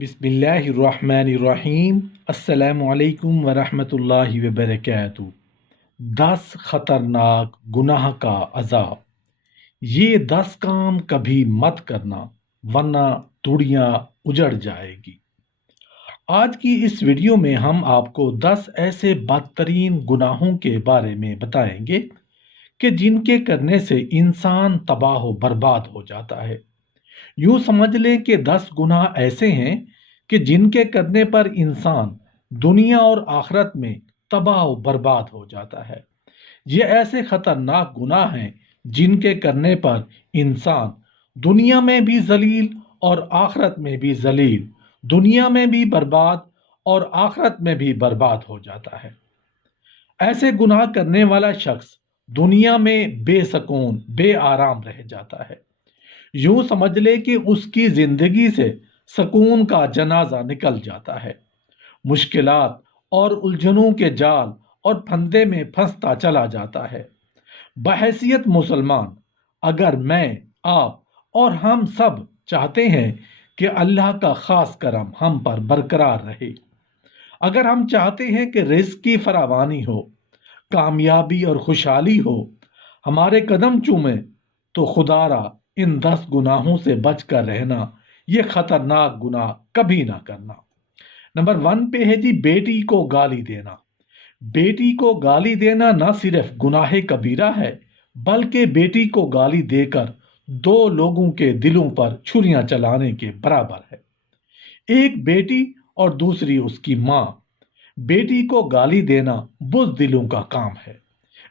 بسم اللہ الرحمن الرحیم۔ السلام علیکم ورحمۃ اللہ وبرکاتہ۔ 10 خطرناک گناہ کا عذاب۔ یہ 10 کام کبھی مت کرنا ورنہ دنیا اجڑ جائے گی۔ آج کی اس ویڈیو میں ہم آپ کو 10 ایسے بدترین گناہوں کے بارے میں بتائیں گے کہ جن کے کرنے سے انسان تباہ و برباد ہو جاتا ہے۔ یوں سمجھ لیں کہ 10 گناہ ایسے ہیں کہ جن کے کرنے پر انسان دنیا اور آخرت میں تباہ و برباد ہو جاتا ہے۔ یہ ایسے خطرناک گناہ ہیں جن کے کرنے پر انسان دنیا میں بھی ذلیل اور آخرت میں بھی ذلیل، دنیا میں بھی برباد اور آخرت میں بھی برباد ہو جاتا ہے۔ ایسے گناہ کرنے والا شخص دنیا میں بے سکون، بے آرام رہ جاتا ہے۔ یوں سمجھ لے کہ اس کی زندگی سے سکون کا جنازہ نکل جاتا ہے۔ مشکلات اور الجھنوں کے جال اور پھندے میں پھنستا چلا جاتا ہے۔ بحیثیت مسلمان، اگر میں، آپ اور ہم سب چاہتے ہیں کہ اللہ کا خاص کرم ہم پر برقرار رہے، اگر ہم چاہتے ہیں کہ رزق کی فراوانی ہو، کامیابی اور خوشحالی ہو، ہمارے قدم چومیں، تو خدا را ان 10 گناہوں سے بچ کر رہنا، یہ خطرناک گناہ کبھی نہ کرنا۔ نمبر 1 پہ ہے جی بیٹی کو گالی دینا۔ بیٹی کو گالی دینا نہ صرف گناہ کبیرہ ہے بلکہ بیٹی کو گالی دے کر 2 لوگوں کے دلوں پر چھریاں چلانے کے برابر ہے۔ ایک بیٹی اور دوسری اس کی ماں۔ بیٹی کو گالی دینا بزدلوں کا کام ہے۔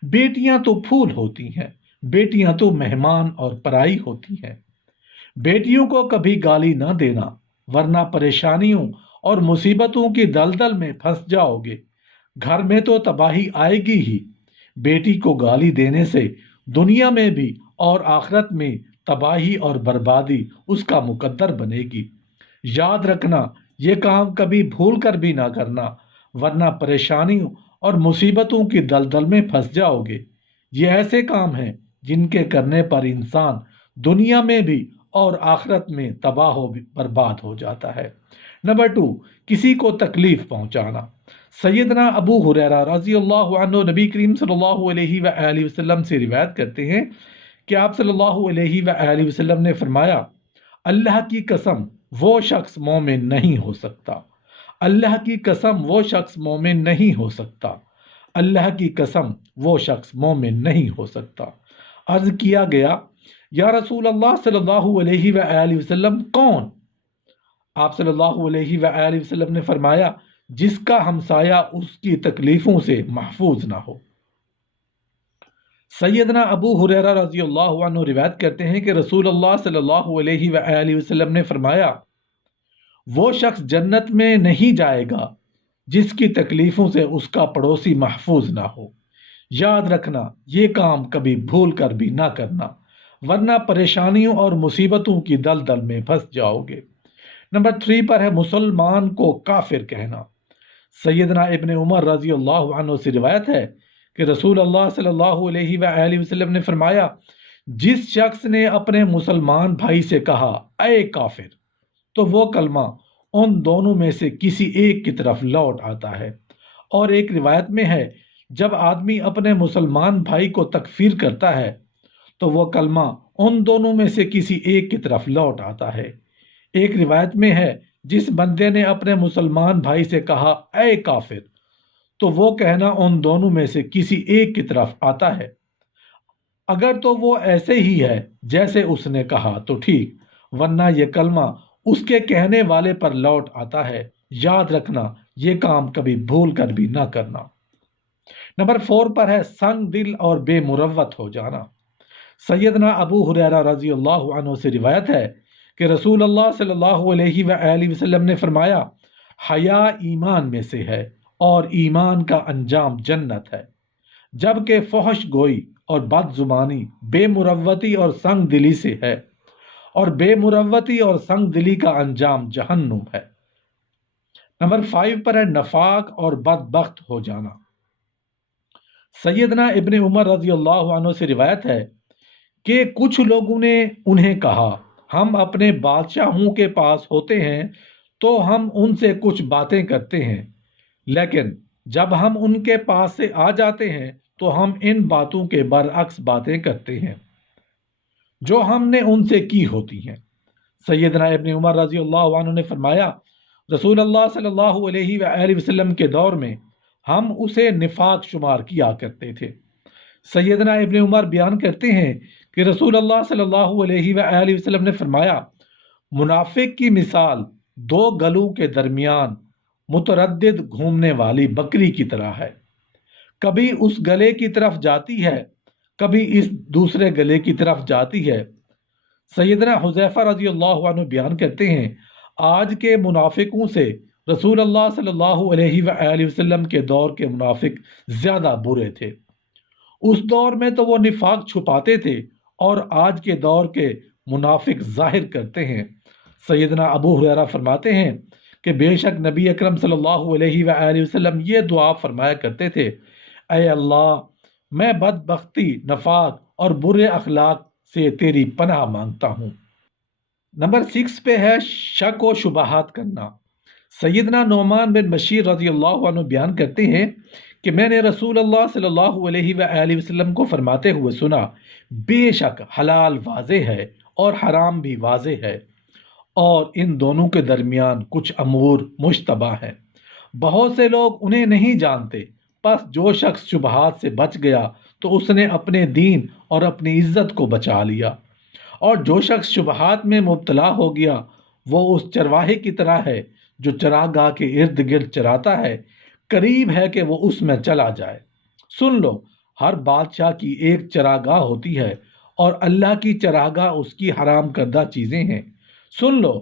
بیٹیاں تو پھول ہوتی ہیں، بیٹیاں تو مہمان اور پرائی ہوتی ہیں۔ بیٹیوں کو کبھی گالی نہ دینا ورنہ پریشانیوں اور مصیبتوں کی دلدل میں پھنس جاؤ گے۔ گھر میں تو تباہی آئے گی ہی۔ بیٹی کو گالی دینے سے دنیا میں بھی اور آخرت میں تباہی اور بربادی اس کا مقدر بنے گی۔ یاد رکھنا، یہ کام کبھی بھول کر بھی نہ کرنا ورنہ پریشانیوں اور مصیبتوں کی دلدل میں پھنس جاؤ گے۔ یہ ایسے کام ہیں جن کے کرنے پر انسان دنیا میں بھی اور آخرت میں تباہ و برباد ہو جاتا ہے۔ نمبر 2، کسی کو تکلیف پہنچانا۔ سیدنا ابو ہریرہ رضی اللہ عنہ نبی کریم صلی اللہ علیہ وآلہ وسلم سے روایت کرتے ہیں کہ آپ صلی اللہ علیہ وآلہ وسلم نے فرمایا، اللہ کی قسم وہ شخص مومن نہیں ہو سکتا، اللہ کی قسم وہ شخص مومن نہیں ہو سکتا، اللہ کی قسم وہ شخص مومن نہیں ہو سکتا۔ عرض کیا گیا، یا رسول اللہ صلی اللہ علیہ وآلہ وسلم کون؟ آپ صلی اللہ علیہ وآلہ وسلم نے فرمایا، جس کا ہمسایہ اس کی تکلیفوں سے محفوظ نہ ہو۔ سیدنا ابو ہریرہ رضی اللہ عنہ روایت کرتے ہیں کہ رسول اللہ صلی اللہ علیہ وآلہ وسلم نے فرمایا، وہ شخص جنت میں نہیں جائے گا جس کی تکلیفوں سے اس کا پڑوسی محفوظ نہ ہو۔ یاد رکھنا، یہ کام کبھی بھول کر بھی نہ کرنا ورنہ پریشانیوں اور مصیبتوں کی دلدل میں پھنس جاؤ گے۔ نمبر 3 پر ہے مسلمان کو کافر کہنا۔ سیدنا ابن عمر رضی اللہ عنہ سے روایت ہے کہ رسول اللہ صلی اللہ علیہ وآلہ وسلم نے فرمایا، جس شخص نے اپنے مسلمان بھائی سے کہا اے کافر، تو وہ کلمہ ان دونوں میں سے کسی ایک کی طرف لوٹ آتا ہے۔ اور ایک روایت میں ہے، جب آدمی اپنے مسلمان بھائی کو تکفیر کرتا ہے تو وہ کلمہ ان دونوں میں سے کسی ایک کی طرف لوٹ آتا ہے۔ ایک روایت میں ہے، جس بندے نے اپنے مسلمان بھائی سے کہا اے کافر، تو وہ کہنا ان دونوں میں سے کسی ایک کی طرف آتا ہے۔ اگر تو وہ ایسے ہی ہے جیسے اس نے کہا تو ٹھیک، ورنہ یہ کلمہ اس کے کہنے والے پر لوٹ آتا ہے۔ یاد رکھنا، یہ کام کبھی بھول کر بھی نہ کرنا۔ نمبر 4 پر ہے سنگ دل اور بے مروت ہو جانا۔ سیدنا ابو ہریرہ رضی اللہ عنہ سے روایت ہے کہ رسول اللہ صلی اللہ علیہ وآلہ وسلم نے فرمایا، حیا ایمان میں سے ہے اور ایمان کا انجام جنت ہے، جبکہ فحش گوئی اور بد زبانی بے مروتی اور سنگ دلی سے ہے، اور بے مروتی اور سنگ دلی کا انجام جہنم ہے۔ نمبر 5 پر ہے نفاق اور بدبخت ہو جانا۔ سیدنا ابن عمر رضی اللہ عنہ سے روایت ہے کہ کچھ لوگوں نے انہیں کہا، ہم اپنے بادشاہوں کے پاس ہوتے ہیں تو ہم ان سے کچھ باتیں کرتے ہیں، لیکن جب ہم ان کے پاس سے آ جاتے ہیں تو ہم ان باتوں کے برعکس باتیں کرتے ہیں جو ہم نے ان سے کی ہوتی ہیں۔ سیدنا ابن عمر رضی اللہ عنہ نے فرمایا، رسول اللہ صلی اللہ علیہ وآلہ وسلم کے دور میں ہم اسے نفاق شمار کیا کرتے تھے۔ سیدنا ابن عمر بیان کرتے ہیں کہ رسول اللہ صلی اللہ علیہ وآلہ وسلم نے فرمایا، منافق کی مثال دو گلوں کے درمیان متردد گھومنے والی بکری کی طرح ہے، کبھی اس گلے کی طرف جاتی ہے، کبھی اس دوسرے گلے کی طرف جاتی ہے۔ سیدنا حذیفہ رضی اللہ عنہ بیان کرتے ہیں، آج کے منافقوں سے رسول اللہ صلی اللہ علیہ وآلہ وسلم کے دور کے منافق زیادہ برے تھے۔ اس دور میں تو وہ نفاق چھپاتے تھے اور آج کے دور کے منافق ظاہر کرتے ہیں۔ سیدنا ابو ہریرہ فرماتے ہیں کہ بے شک نبی اکرم صلی اللہ علیہ وآلہ وسلم یہ دعا فرمایا کرتے تھے، اے اللہ، میں بدبختی، نفاق اور برے اخلاق سے تیری پناہ مانگتا ہوں۔ نمبر 6 پہ ہے شک و شبہات کرنا۔ سیدنا نعمان بن بشیر رضی اللہ عنہ بیان کرتے ہیں کہ میں نے رسول اللہ صلی اللہ علیہ وآلہ وسلم کو فرماتے ہوئے سنا، بے شک حلال واضح ہے اور حرام بھی واضح ہے، اور ان دونوں کے درمیان کچھ امور مشتبہ ہیں، بہت سے لوگ انہیں نہیں جانتے، پس جو شخص شبہات سے بچ گیا تو اس نے اپنے دین اور اپنی عزت کو بچا لیا، اور جو شخص شبہات میں مبتلا ہو گیا وہ اس چرواہے کی طرح ہے جو چراگاہ کے ارد گرد چراتا ہے، قریب ہے کہ وہ اس میں چلا جائے۔ سن لو، ہر بادشاہ کی ایک چراگاہ ہوتی ہے اور اللہ کی چراگاہ اس کی حرام کردہ چیزیں ہیں۔ سن لو،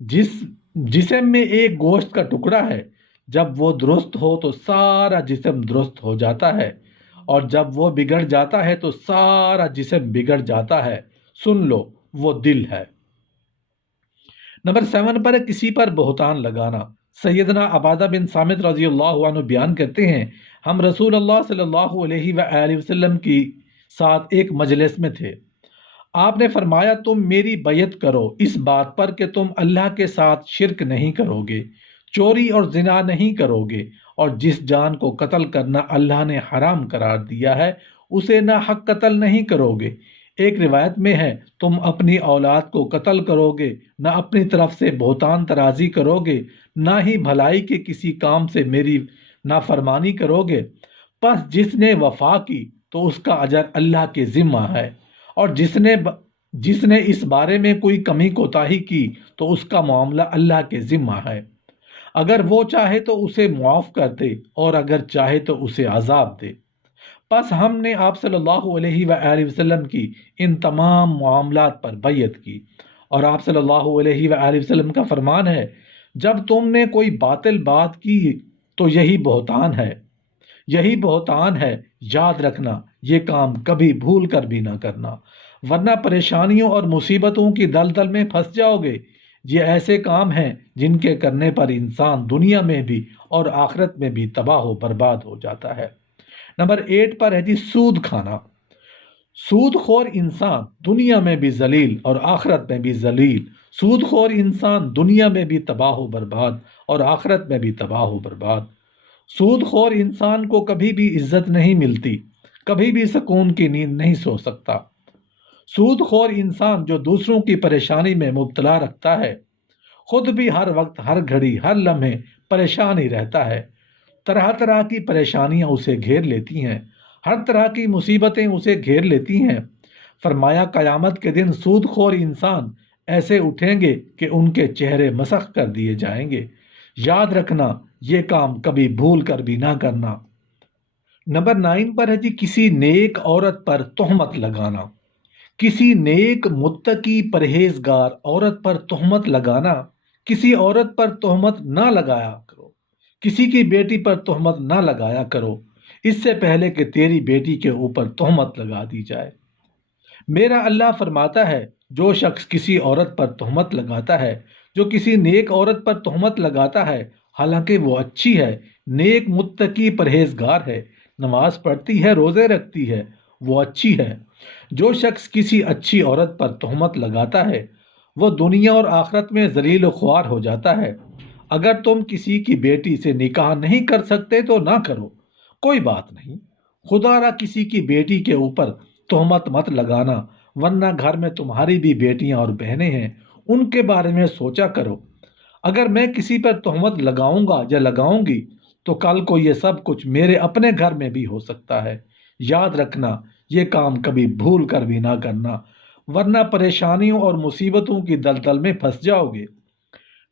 جسم میں ایک گوشت کا ٹکڑا ہے، جب وہ درست ہو تو سارا جسم درست ہو جاتا ہے، اور جب وہ بگڑ جاتا ہے تو سارا جسم بگڑ جاتا ہے۔ سن لو، وہ دل ہے۔ نمبر 7 پر کسی پر بہتان لگانا۔ سیدنا عبادہ بن صامت رضی اللہ عنہ بیان کرتے ہیں، ہم رسول اللہ صلی اللہ علیہ وآلہ وسلم کی ساتھ ایک مجلس میں تھے۔ آپ نے فرمایا، تم میری بیعت کرو اس بات پر کہ تم اللہ کے ساتھ شرک نہیں کرو گے، چوری اور زنا نہیں کرو گے، اور جس جان کو قتل کرنا اللہ نے حرام قرار دیا ہے اسے نہ حق قتل نہیں کرو گے۔ ایک روایت میں ہے، تم اپنی اولاد کو قتل کرو گے، نہ اپنی طرف سے بہتان ترازی کرو گے، نہ ہی بھلائی کے کسی کام سے میری نافرمانی کرو گے، پس جس نے وفا کی تو اس کا اجر اللہ کے ذمہ ہے، اور جس نے اس بارے میں کوئی کمی کوتاہی کی تو اس کا معاملہ اللہ کے ذمہ ہے، اگر وہ چاہے تو اسے معاف کر دے اور اگر چاہے تو اسے عذاب دے۔ پس ہم نے آپ صلی اللہ علیہ وآلہ وسلم کی ان تمام معاملات پر بیعت کی، اور آپ صلی اللہ علیہ وآلہ وسلم کا فرمان ہے، جب تم نے کوئی باطل بات کی تو یہی بہتان ہے، یہی بہتان ہے، یاد رکھنا، یہ کام کبھی بھول کر بھی نہ کرنا، ورنہ پریشانیوں اور مصیبتوں کی دلدل میں پھنس جاؤ گے۔ یہ ایسے کام ہیں جن کے کرنے پر انسان دنیا میں بھی اور آخرت میں بھی تباہ و برباد ہو جاتا ہے۔ نمبر 8 پر ہے جی سود کھانا۔ سود خور انسان دنیا میں بھی ذلیل اور آخرت میں بھی ذلیل، سود خور انسان دنیا میں بھی تباہ و برباد اور آخرت میں بھی تباہ و برباد۔ سود خور انسان کو کبھی بھی عزت نہیں ملتی، کبھی بھی سکون کی نیند نہیں سو سکتا۔ سود خور انسان جو دوسروں کی پریشانی میں مبتلا رکھتا ہے، خود بھی ہر وقت، ہر گھڑی، ہر لمحے پریشان ہی رہتا ہے۔ طرح طرح کی پریشانیاں اسے گھیر لیتی ہیں، ہر طرح کی مصیبتیں اسے گھیر لیتی ہیں۔ فرمایا، قیامت کے دن سود خور انسان ایسے اٹھیں گے کہ ان کے چہرے مسخ کر دیے جائیں گے۔ یاد رکھنا، یہ کام کبھی بھول کر بھی نہ کرنا۔ نمبر 9 پر ہے جی کسی نیک عورت پر تہمت لگانا۔ کسی نیک متقی پرہیزگار عورت پر تہمت لگانا۔ کسی عورت پر تہمت نہ لگایا کرو، کسی کی بیٹی پر تہمت نہ لگایا کرو، اس سے پہلے کہ تیری بیٹی کے اوپر تہمت لگا دی جائے۔ میرا اللہ فرماتا ہے، جو شخص کسی عورت پر تہمت لگاتا ہے، جو کسی نیک عورت پر تہمت لگاتا ہے، حالانکہ وہ اچھی ہے، نیک متقی پرہیزگار ہے، نماز پڑھتی ہے، روزے رکھتی ہے، وہ اچھی ہے۔ جو شخص کسی اچھی عورت پر تہمت لگاتا ہے وہ دنیا اور آخرت میں ذلیل و خوار ہو جاتا ہے۔ اگر تم کسی کی بیٹی سے نکاح نہیں کر سکتے تو نہ کرو، کوئی بات نہیں۔ خدا را کسی کی بیٹی کے اوپر تہمت مت لگانا، ورنہ گھر میں تمہاری بھی بیٹیاں اور بہنیں ہیں، ان کے بارے میں سوچا کرو۔ اگر میں کسی پر تہمت لگاؤں گا یا لگاؤں گی تو کل کو یہ سب کچھ میرے اپنے گھر میں بھی ہو سکتا ہے۔ یاد رکھنا، یہ کام کبھی بھول کر بھی نہ کرنا، ورنہ پریشانیوں اور مصیبتوں کی دلدل میں پھنس جاؤ گے۔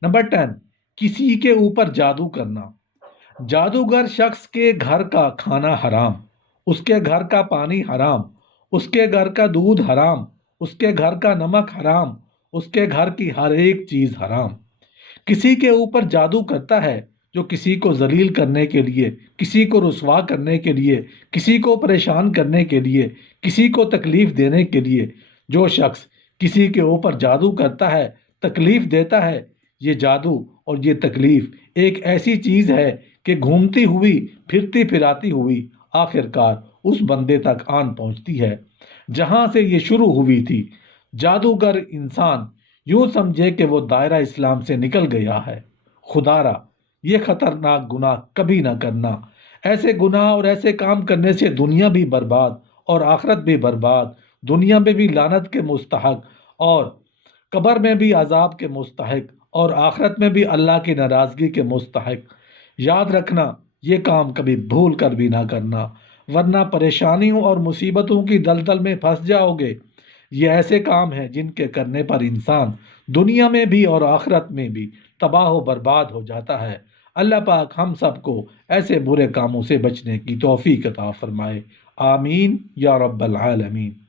نمبر 10، کسی کے اوپر جادو کرنا۔ جادوگر شخص کے گھر کا کھانا حرام، اس کے گھر کا پانی حرام، اس کے گھر کا دودھ حرام، اس کے گھر کا نمک حرام، اس کے گھر کی ہر ایک چیز حرام۔ کسی کے اوپر جادو کرتا ہے جو کسی کو ذلیل کرنے کے لیے، کسی کو رسوا کرنے کے لیے، کسی کو پریشان کرنے کے لیے، کسی کو تکلیف دینے کے لیے۔ جو شخص کسی کے اوپر جادو کرتا ہے، تکلیف دیتا ہے، یہ جادو اور یہ تکلیف ایک ایسی چیز ہے کہ گھومتی ہوئی پھرتی پھراتی ہوئی آخر کار اس بندے تک آن پہنچتی ہے جہاں سے یہ شروع ہوئی تھی۔ جادوگر انسان یوں سمجھے کہ وہ دائرہ اسلام سے نکل گیا ہے۔ خدا را یہ خطرناک گناہ کبھی نہ کرنا۔ ایسے گناہ اور ایسے کام کرنے سے دنیا بھی برباد اور آخرت بھی برباد، دنیا میں بھی لعنت کے مستحق اور قبر میں بھی عذاب کے مستحق اور آخرت میں بھی اللہ کی ناراضگی کے مستحق۔ یاد رکھنا، یہ کام کبھی بھول کر بھی نہ کرنا، ورنہ پریشانیوں اور مصیبتوں کی دلدل میں پھنس جاؤ گے۔ یہ ایسے کام ہیں جن کے کرنے پر انسان دنیا میں بھی اور آخرت میں بھی تباہ و برباد ہو جاتا ہے۔ اللہ پاک ہم سب کو ایسے برے کاموں سے بچنے کی توفیق عطا فرمائے۔ آمین یا رب العالمین۔